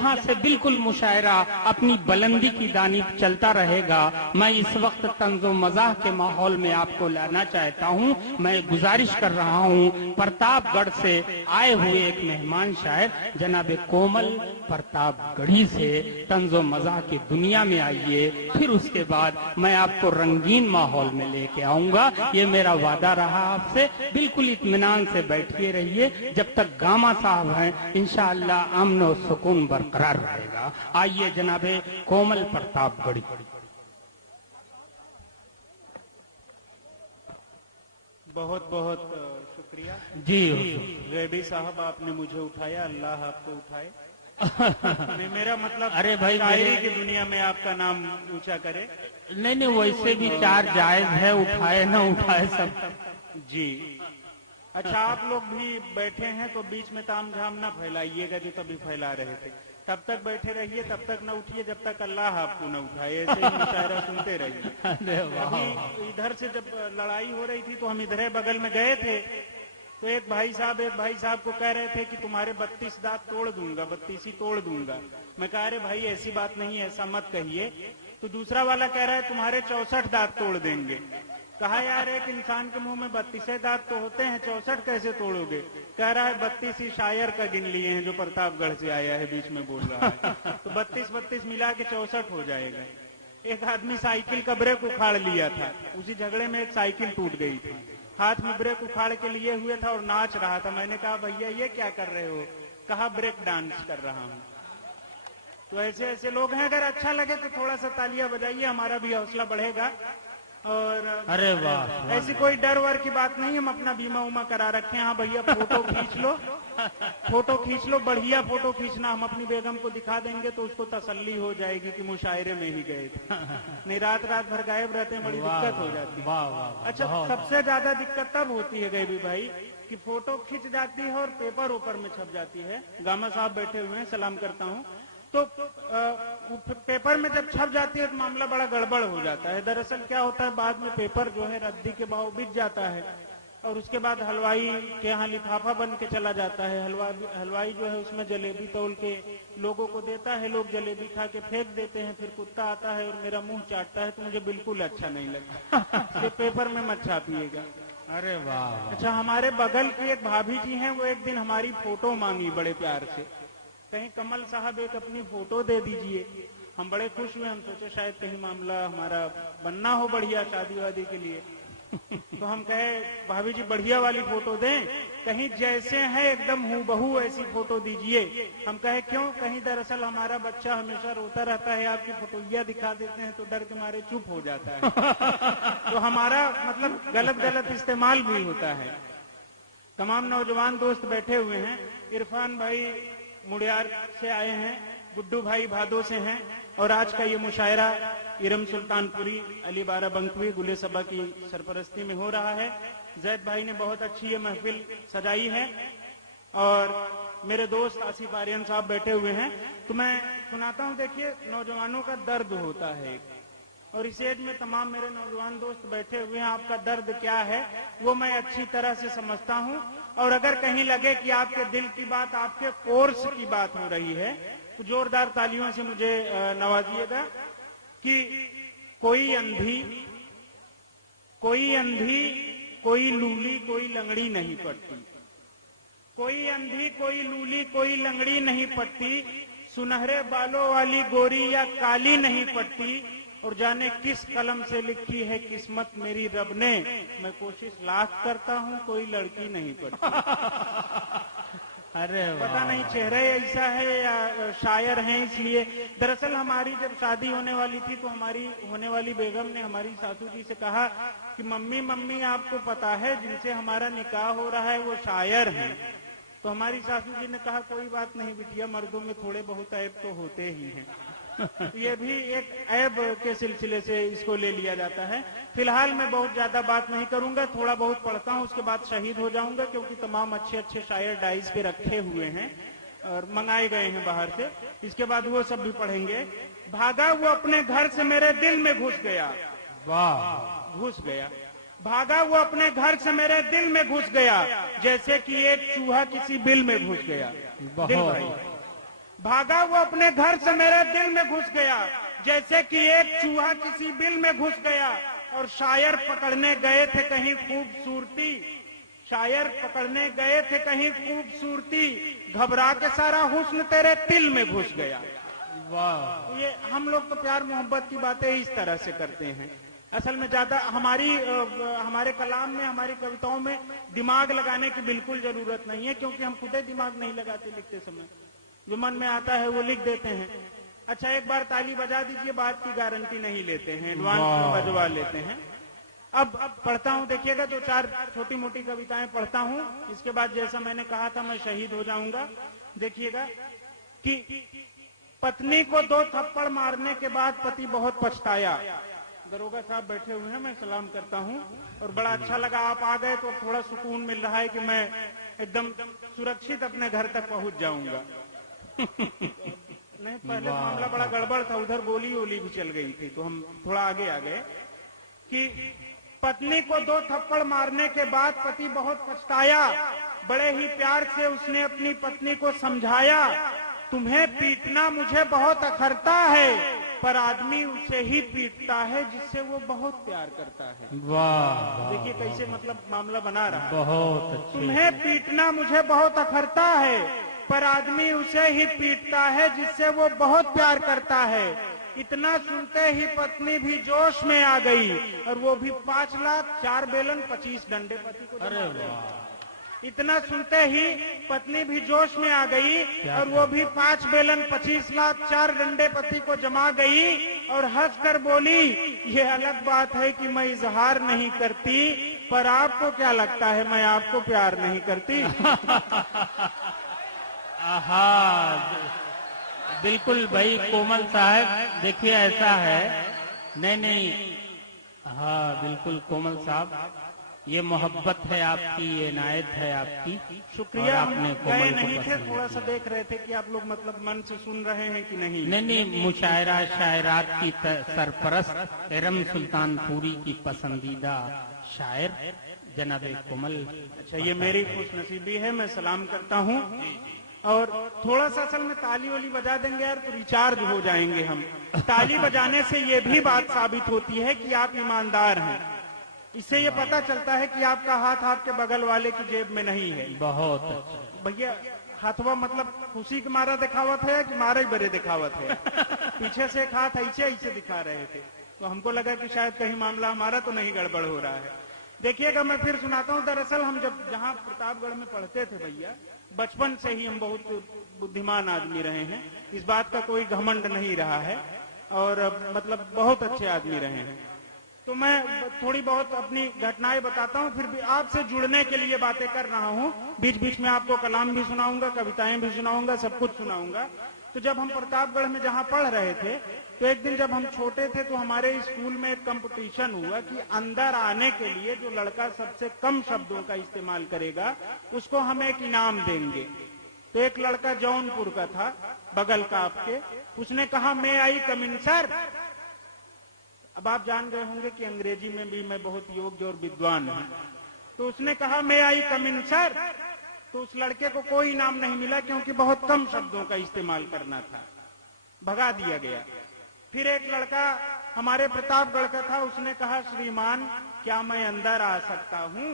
यहाँ से बिल्कुल मुशायरा अपनी बुलंदी की दानिब चलता रहेगा। मैं इस वक्त तंज़ो मज़ाह के माहौल में आपको लाना चाहता हूँ। मैं गुजारिश कर रहा हूँ, प्रतापगढ़ से आए हुए एक मेहमान शायर जनाब कोमल प्रतापगढ़ी से तंज़ो मज़ाह की दुनिया में आइए, फिर उसके बाद मैं आपको रंगीन माहौल में लेके आऊंगा। ये मेरा वादा रहा आपसे। बिल्कुल इत्मीनान से बैठिए रहिए, जब तक गामा साहब हैं इंशाअल्लाह अमन और सुकून बरकरार रहेगा। आइए जनाबे कोमल प्रतापगढ़ी। बहुत बहुत शुक्रिया जी रेबी साहब, आपने मुझे उठाया, अल्लाह आपको उठाए। मेरा मतलब अरे भाई, शायरी की दुनिया में आपका नाम ऊंचा करे। नहीं, वैसे भी चार जायज है, उठाए ना उठाए सब। जी अच्छा, आप लोग भी बैठे हैं तो बीच में ताम झाम ना फैलाइएगा जो तभी फैला रहे थे। तब तक बैठे रहिए, तब तक न उठिए जब तक अल्लाह आपको न उठाए। ऐसे ही मुशायरा सुनते रहिए। अभी इधर से जब लड़ाई हो रही थी तो हम इधर बगल में गए थे, तो एक भाई साहब को कह रहे थे कि तुम्हारे 32 दांत तोड़ दूंगा, 32 ही तोड़ दूंगा। मैं कह रहे भाई ऐसी बात नहीं, ऐसा मत कहिए। तो दूसरा वाला कह रहा है तुम्हारे 64 दांत तोड़ देंगे। कहा यार एक इंसान के मुंह में 32 दांत तो होते हैं, 64 कैसे तोड़ोगे? कह रहा है 32 ही शायर का गिन लिए हैं जो प्रतापगढ़ से आया है, बीच में बोल रहा है। तो 32 मिला के 64 हो जाएगा। एक आदमी साइकिल का ब्रेक उखाड़ लिया था, उसी झगड़े में एक साइकिल टूट गई थी, हाथ में ब्रेक उखाड़ के लिए हुए था और नाच रहा था। मैंने कहा भैया ये क्या कर रहे हो? कहा ब्रेक डांस कर रहा हूँ। तो ऐसे ऐसे लोग हैं, अगर अच्छा लगे तो थोड़ा सा तालियां बजाइए, हमारा भी हौसला बढ़ेगा। और अरे वाह, ऐसी कोई डर वर की बात नहीं, हम अपना बीमा उमा करा रखे हैं। हाँ भैया फोटो खींच लो, फोटो खींच लो, बढ़िया फोटो खींचना। हम अपनी बेगम को दिखा देंगे तो उसको तसल्ली हो जाएगी कि मुशायरे में ही गए थे। नहीं रात भर गायब रहते हैं, बड़ी दिक्कत हो जाती है। अच्छा, सबसे ज्यादा दिक्कत तब होती है गैबी भाई कि फोटो खिंच जाती है और पेपर ऊपर में छप जाती है। गामा साहब बैठे हुए हैं, सलाम करता हूँ। तो पेपर में जब छप जाती है तो मामला बड़ा गड़बड़ हो जाता है। दरअसल क्या होता है, बाद में पेपर जो है रद्दी के भाव बिक जाता है और उसके बाद हलवाई के यहाँ लिफाफा बन के चला जाता है। हलवाई जो है उसमें जलेबी तोल के लोगों को देता है, लोग जलेबी खा के फेंक देते हैं। फिर कुत्ता आता है और मेरा मुंह चाटता है, तो मुझे बिल्कुल अच्छा नहीं लगता। तो पेपर में मत छापिएगा। अरे वाह। अच्छा, हमारे बगल की एक भाभी जी हैं, वो एक दिन हमारी फोटो मांगी बड़े प्यार से। कहीं कमल साहब एक अपनी फोटो दे दीजिए। हम बड़े खुश हुए, हम सोचे शायद कहीं मामला हमारा बनना हो बढ़िया शादी वादी के लिए। तो हम कहे भाभी जी बढ़िया वाली फोटो दें, कहीं जैसे है एकदम हूबहू ऐसी फोटो दीजिए। हम कहे क्यों? कहीं दरअसल हमारा बच्चा हमेशा रोता रहता है, आपकी फोटोइया दिखा देते हैं तो डर के मारे चुप हो जाता है। तो हमारा मतलब गलत इस्तेमाल भी होता है। तमाम नौजवान दोस्त बैठे हुए हैं। इरफान भाई मुड़ियार से आए हैं, गुड्डू भाई भादो से हैं, और आज का ये मुशायरा इरम सुल्तानपुरी, अली बारा बंकवी, गुले सबा की सरपरस्ती में हो रहा है। जैद भाई ने बहुत अच्छी ये महफिल सजाई है और मेरे दोस्त आसिफ आर्यन साहब बैठे हुए हैं। तो मैं सुनाता हूँ। देखिए, नौजवानों का दर्द होता है और इस एज में तमाम मेरे नौजवान दोस्त बैठे हुए हैं। आपका दर्द क्या है वो मैं अच्छी तरह से समझता हूँ, और अगर कहीं लगे कि आपके दिल की बात, आपके कोर्स की बात हो रही है तो जोरदार तालियों से मुझे नवाजिएगा। कि कोई अंधी, कोई लूली, कोई लंगड़ी नहीं पड़ती। कोई अंधी, कोई लूली, कोई लंगड़ी नहीं पड़ती। सुनहरे बालों वाली गोरी या काली नहीं पड़ती। और जाने किस कलम से लिखी है किस्मत मेरी रब ने, मैं कोशिश लाख करता हूँ कोई लड़की नहीं पड़ती। अरे पता नहीं चेहरा ऐसा है या शायर हैं इसलिए। दरअसल हमारी जब शादी होने वाली थी तो हमारी होने वाली बेगम ने हमारी सासू जी से कहा कि मम्मी आपको पता है जिनसे हमारा निकाह हो रहा है वो शायर हैं। तो हमारी सासू जी ने कहा कोई बात नहीं बिटिया, मर्दों में थोड़े बहुत ऐब तो होते ही हैं। ये भी एक ऐब के सिलसिले से इसको ले लिया जाता है। फिलहाल मैं बहुत ज्यादा बात नहीं करूंगा, थोड़ा बहुत पढ़ता हूँ, उसके बाद शहीद हो जाऊंगा, क्योंकि तमाम अच्छे शायर डाइस पे रखे हुए हैं और मंगाए गए हैं बाहर से। इसके बाद वो सब भी पढ़ेंगे। भागा वो अपने घर से मेरे दिल में घुस गया। वाह, घुस गया। भागा वो अपने घर से मेरे दिल में घुस गया, जैसे कि एक चूहा किसी बिल में घुस गया। दिल भाई, भागा वो अपने घर से मेरे दिल में घुस गया, जैसे कि एक चूहा किसी बिल में घुस गया। और शायर पकड़ने गए थे कहीं खूबसूरती, शायर पकड़ने गए थे कहीं खूबसूरती, घबरा के सारा हुस्न तेरे दिल में घुस गया। वाह, ये हम लोग तो प्यार मोहब्बत की बातें इस तरह से करते हैं। असल में ज्यादा हमारे कलाम में, हमारी कविताओं में दिमाग लगाने की बिल्कुल जरूरत नहीं है, क्योंकि हम खुद ही दिमाग नहीं लगाते लिखते समय। जो मन में आता है वो लिख देते हैं। अच्छा, एक बार ताली बजा दीजिए, बात की गारंटी नहीं लेते हैं, एडवांस में बजवा लेते हैं। अब पढ़ता हूँ, देखिएगा, दो चार छोटी मोटी कविताएं पढ़ता हूँ। इसके बाद जैसा मैंने कहा था मैं शहीद हो जाऊंगा। देखिएगा कि पत्नी को 2 थप्पड़ मारने के बाद पति बहुत पछताया। दरोगा साहब बैठे हुए हैं, मैं सलाम करता हूँ। और बड़ा अच्छा लगा आप आ गए, तो थोड़ा सुकून मिल रहा है कि मैं एकदम सुरक्षित अपने घर तक पहुंच जाऊंगा। नहीं, पहले मामला बड़ा गड़बड़ था, उधर गोली वोली भी चल गई थी, तो हम थोड़ा आगे आ गए कि पत्नी को 2 थप्पड़ मारने के बाद पति बहुत पछताया। बड़े ही प्यार से उसने अपनी पत्नी को समझाया, तुम्हें पीटना मुझे बहुत अखरता है, पर आदमी उसे ही पीटता है जिससे वो बहुत प्यार करता है। वाह, देखिए कैसे मतलब मामला बना रहा है। बहुत अच्छे। तुम्हें पीटना मुझे बहुत अखरता है, पर आदमी उसे ही पीटता है जिससे वो बहुत प्यार करता है। इतना सुनते ही पत्नी भी जोश में आ गई, और वो भी 5 लाख 4 बेलन 25 डंडे पति को। अरे वाह, इतना सुनते ही पत्नी भी जोश में आ गई, और वो भी 5 बेलन 25 लाख 4 डंडे पति को जमा गई, और हंसकर बोली, ये अलग बात है कि मैं इजहार नहीं करती, पर आपको क्या लगता है मैं आपको प्यार नहीं करती? आहा, बिल्कुल भाई कोमल साहब, देखिए ऐसा है। नहीं, हाँ बिल्कुल कोमल साहब, ये मोहब्बत है आपकी, ये इनायत है आपकी। शुक्रिया। आपने गए कोमल नहीं को थे, पसंद थोड़ा सा देख रहे थे कि आप लोग मतलब मन से सुन रहे हैं कि नहीं। नहीं, मुशायरा शायरात की सरपरस्त एरम सुल्तानपुरी की पसंदीदा शायर जनाब कोमल। अच्छा, ये मेरी खुशनसीबी है, मैं सलाम करता हूँ। और थोड़ा सा असल में ताली वाली बजा देंगे यार तो रिचार्ज हो जाएंगे हम। ताली बजाने से ये भी बात साबित होती है कि आप ईमानदार हैं। इससे ये पता चलता है कि आपका हाथ आपके बगल वाले की जेब में नहीं है। बहुत अच्छा भैया, हाथवा मतलब खुशी के मारा दिखावत है कि मारा ही बरे दिखावत है? पीछे से एक हाथ ऐसे ऐसे दिखा रहे थे, तो हमको लगा कि शायद कहीं मामला हमारा तो नहीं गड़बड़ हो रहा है। देखिएगा, मैं फिर सुनाता हूँ। दरअसल हम जहाँ प्रतापगढ़ में पढ़ते थे भैया, बचपन से ही हम बहुत बुद्धिमान आदमी रहे हैं, इस बात का कोई घमंड नहीं रहा है, और मतलब बहुत अच्छे आदमी रहे हैं। तो मैं थोड़ी बहुत अपनी घटनाएं बताता हूँ, फिर भी आपसे जुड़ने के लिए बातें कर रहा हूँ। बीच बीच में आपको कलाम भी सुनाऊंगा, कविताएं भी सुनाऊंगा, सब कुछ सुनाऊंगा। तो जब हम प्रतापगढ़ में जहाँ पढ़ रहे थे, तो एक दिन जब हम छोटे थे तो हमारे स्कूल में एक कंपटीशन हुआ कि अंदर आने के लिए जो लड़का सबसे कम शब्दों का इस्तेमाल करेगा उसको हम एक इनाम देंगे। तो एक लड़का जौनपुर का था, बगल का आपके, उसने कहा मैं आई कम इन सर। अब आप जान गए होंगे कि अंग्रेजी में भी मैं बहुत योग्य और विद्वान हूं। तो उसने कहा मैं आई कम इन सर, तो उस लड़के को कोई इनाम नहीं मिला क्योंकि बहुत कम शब्दों का इस्तेमाल करना था, भगा दिया गया। फिर एक लड़का हमारे प्रतापगढ़ का था, उसने कहा श्रीमान क्या मैं अंदर आ सकता हूँ?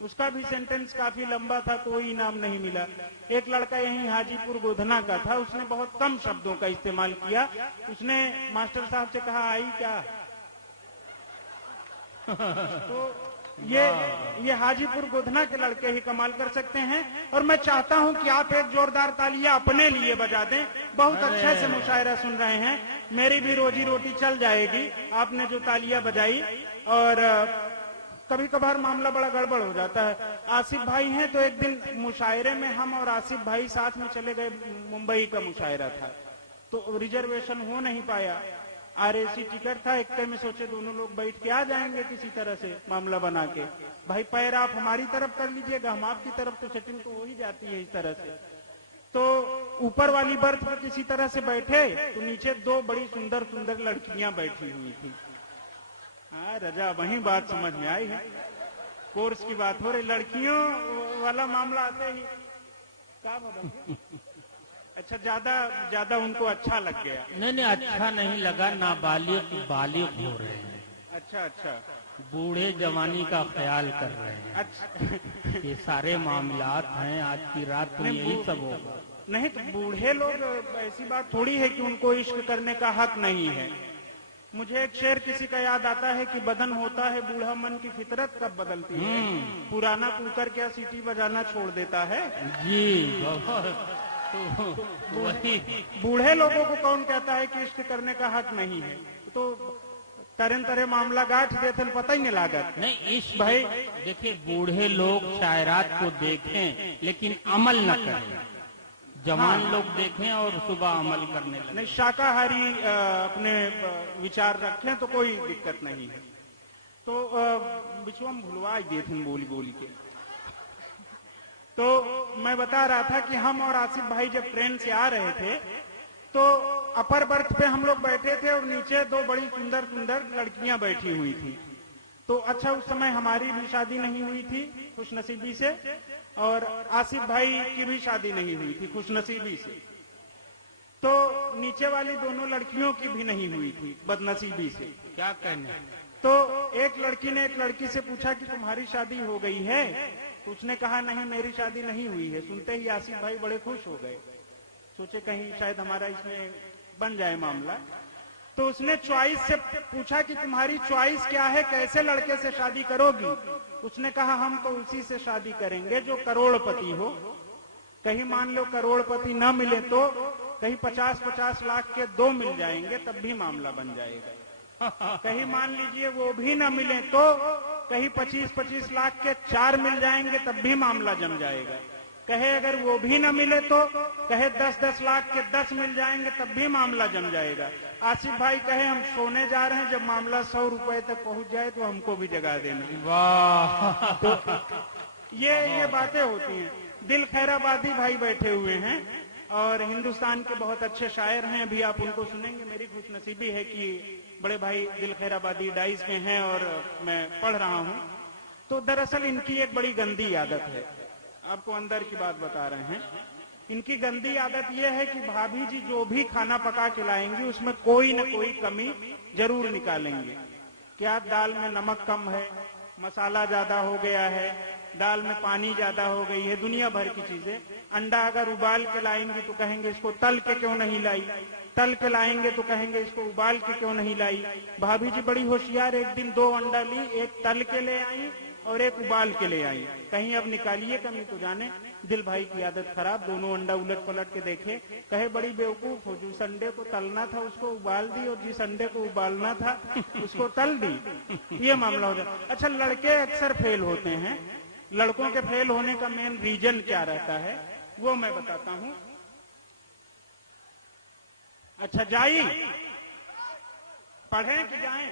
उसका भी सेंटेंस काफी लंबा था, कोई इनाम नहीं मिला। एक लड़का यहीं हाजीपुर गोधना का था, उसने बहुत कम शब्दों का इस्तेमाल किया। उसने मास्टर साहब से कहा आई क्या? तो ये हाजीपुर गोधना के लड़के ही कमाल कर सकते हैं। और मैं चाहता हूं कि आप एक जोरदार तालियां अपने लिए बजा दें। बहुत अच्छे से मुशायरा सुन रहे हैं, मेरी भी रोजी रोटी चल जाएगी आपने जो तालियां बजाई। और कभी कभार मामला बड़ा गड़बड़ हो जाता है। आसिफ भाई हैं, तो एक दिन मुशायरे में हम और आसिफ भाई साथ में चले गए, मुंबई का मुशायरा था, तो रिजर्वेशन हो नहीं पाया। RAC टिकट था, एक में सोचे दोनों लोग बैठ के आ जाएंगे किसी तरह से मामला बना के। भाई पैर आप हमारी तरफ कर लीजिएगा, हम आपकी तरफ, तो सेटिंग तो हो ही जाती है इस तरह से। तो ऊपर वाली बर्थ पर किसी तरह से बैठे, तो नीचे 2 बड़ी सुंदर सुंदर लड़कियां बैठी हुई थी। हाँ रजा, वही बात समझ में आई है, कोर्स की बात हो रही, लड़कियों वाला मामला आते ही क्या अच्छा, ज्यादा उनको अच्छा लग गया? नहीं, अच्छा नहीं लगा, नाबालिग बालिग हो रहे हैं। अच्छा, बूढ़े जवानी का ख्याल कर रहे हैं। अच्छा। ये सारे मामलात हैं, आज की रात तो यही सब होगा। नहीं तो बूढ़े लोग, ऐसी बात थोड़ी है कि उनको इश्क करने का हक नहीं है। मुझे एक शेर किसी का याद आता है कि बदन होता है बूढ़ा, मन की फितरत कब बदलती है, पुराना कुकर क्या सीटी बजाना छोड़ देता है। जी तो वही बूढ़े लोगों को कौन कहता है कि इश्क करने का हक नहीं है? तो तरह मामला गांठ देते पता ही नहीं लागत। नहीं, इश्क भाई देखिए, बूढ़े लोग शायरात को देखें लेकिन अमल न करें, जवान लोग देखें और सुबह अमल करने लगे। नहीं, शाकाहारी अपने विचार रखें तो कोई दिक्कत नहीं है। तो बिचवा भूलवा दिए थे बोली के। तो मैं बता रहा था कि हम और आसिफ भाई जब ट्रेन से आ रहे थे तो अपर बर्थ पे हम लोग बैठे थे और नीचे दो बड़ी सुंदर सुंदर लड़कियां बैठी हुई थी। तो अच्छा, उस समय हमारी भी शादी नहीं हुई थी खुशनसीबी से, और आसिफ भाई की भी शादी नहीं हुई थी खुशनसीबी से। तो नीचे वाली दोनों लड़कियों की भी नहीं हुई थी बदनसीबी से। क्या कहने? तो एक लड़की ने एक लड़की से पूछा कि तुम्हारी शादी हो गई है? तो उसने कहा नहीं, मेरी शादी नहीं हुई है। सुनते ही आसिफ भाई बड़े खुश हो गए, सोचे कहीं शायद हमारा इसमें बन जाए मामला। तो उसने चॉइस से पूछा कि तुम्हारी चॉइस क्या है, कैसे लड़के से शादी करोगी? उसने कहा हम तो उसी से शादी करेंगे जो करोड़पति हो। कहीं मान लो करोड़पति न मिले तो कहीं 50-50 लाख के 2 मिल जाएंगे, तब भी मामला बन जाएगा। कहीं मान लीजिए वो भी न मिले तो कहीं 25-25 लाख के 4 मिल जाएंगे, तब भी मामला जम जाएगा। कहे अगर वो भी न मिले तो कहे 10-10 लाख के 10 मिल जाएंगे, तब भी मामला जम जाएगा। आसिफ भाई कहे हम सोने जा रहे हैं, जब मामला 100 रुपए तक पहुंच जाए तो हमको भी जगा देना। वाह! तो ये बातें होती हैं। दिल खैराबादी भाई बैठे हुए हैं और हिंदुस्तान के बहुत अच्छे शायर हैं, अभी आप उनको सुनेंगे। मेरी खुशनसीबी है कि बड़े भाई दिल खैराबादी डाइस में हैं और मैं पढ़ रहा हूं। तो दरअसल इनकी एक बड़ी गंदी आदत है, आपको अंदर की बात बता रहे हैं। इनकी गंदी आदत यह है कि भाभी जी जो भी खाना पका के लाएंगी उसमें कोई न कोई कमी जरूर निकालेंगे। क्या दाल में नमक कम है, मसाला ज्यादा हो गया है, दाल में पानी ज्यादा हो गई है, दुनिया भर की चीजें। अंडा अगर उबाल के लाएंगी तो कहेंगे इसको तल के क्यों नहीं लाई, तल के लाएंगे तो कहेंगे इसको उबाल के क्यों नहीं लाई। भाभी जी बड़ी होशियार, एक दिन 2 अंडा ली, एक तल के ले आई और एक उबाल के ले आई। कहीं अब निकालिए कमी तो जाने। दिल भाई की आदत खराब, दोनों अंडा उलट पलट के देखे, कहे बड़ी बेवकूफ हो, जिस अंडे को तलना था उसको उबाल दी और जिस अंडे को उबालना था उसको तल दी। ये मामला हो जाए। अच्छा, लड़के अक्सर फेल होते हैं। लड़कों के फेल होने का मेन रीजन क्या रहता है वो मैं बताता हूं। अच्छा, जाई पढ़ें कि जाएं?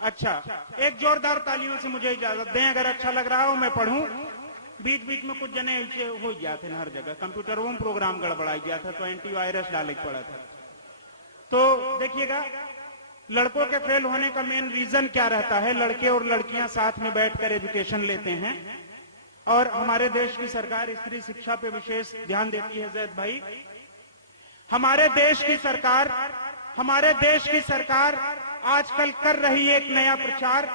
अच्छा, एक जोरदार तालियों से मुझे इजाजत दें, अगर अच्छा लग रहा हो मैं पढ़ूं। बीच बीच में कुछ जने ऐसे हो गया थे हर जगह, कंप्यूटरों में प्रोग्राम गड़बड़ा गया था तो एंटीवायरस डाले पड़ा था। तो देखिएगा, लड़कों के फेल होने का मेन रीजन क्या रहता है। लड़के और लड़कियां साथ में बैठकर एजुकेशन लेते हैं और हमारे देश की सरकार स्त्री शिक्षा पे विशेष ध्यान देती है। जैद भाई, हमारे देश की सरकार आजकल कर रही एक नया प्रचार,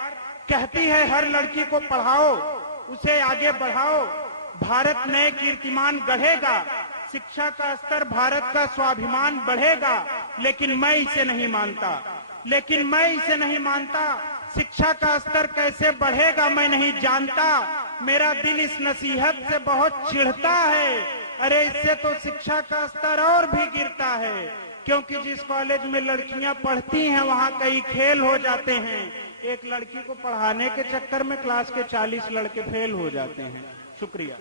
कहती है हर लड़की को पढ़ाओ, उसे आगे बढ़ाओ, भारत नए कीर्तिमान गढ़ेगा, शिक्षा का स्तर भारत का स्वाभिमान बढ़ेगा। लेकिन मैं इसे नहीं मानता। शिक्षा का स्तर कैसे बढ़ेगा मैं नहीं जानता। मेरा दिल इस नसीहत से बहुत चिढ़ता है। अरे इससे तो शिक्षा का स्तर और भी गिरता है, क्योंकि जिस कॉलेज में लड़कियां पढ़ती हैं वहां कई खेल हो जाते हैं। एक लड़की को पढ़ाने के चक्कर में क्लास के 40 लड़के फेल हो जाते हैं। शुक्रिया।